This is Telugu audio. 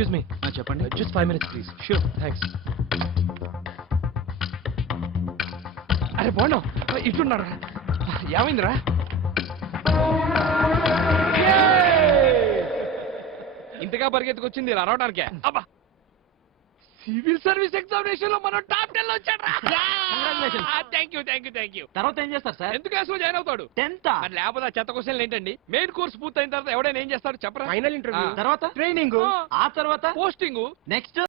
ఎక్స్క్యూజ్ మీ, చెప్పండి. Just 5 minutes please. Sure. Thanks. అరే బాగున్నావు, ఇట్టున్నారా? ఏమైందిరా? ఇంతగా పరిగెత్తుకొచ్చింది ఇలా అరవడానికే. అబ్బా, సివిల్ సర్వీస్ ఎగ్జామినేషన్ లో మనం టాప్ 10 లో వచ్చాడ్రా. Thank you. తర్వాత ఏం చేస్తారు సార్? ఎందుకు క్లాస్ లో జాయిన్ అవుతాడు? 10th మరి లేకపోతే ఆ చెత్త క్వశ్చన్లు ఏంటండి? మెయిన్ కోర్స్ పూర్తయిన తర్వాత ఎవడైనా ఏం చేస్తాడు చెప్పరా? ఫైనల్ ఇంటర్వ్యూ, తర్వాత ట్రైనింగ్, ఆ తర్వాత పోస్టింగ్. నెక్స్ట్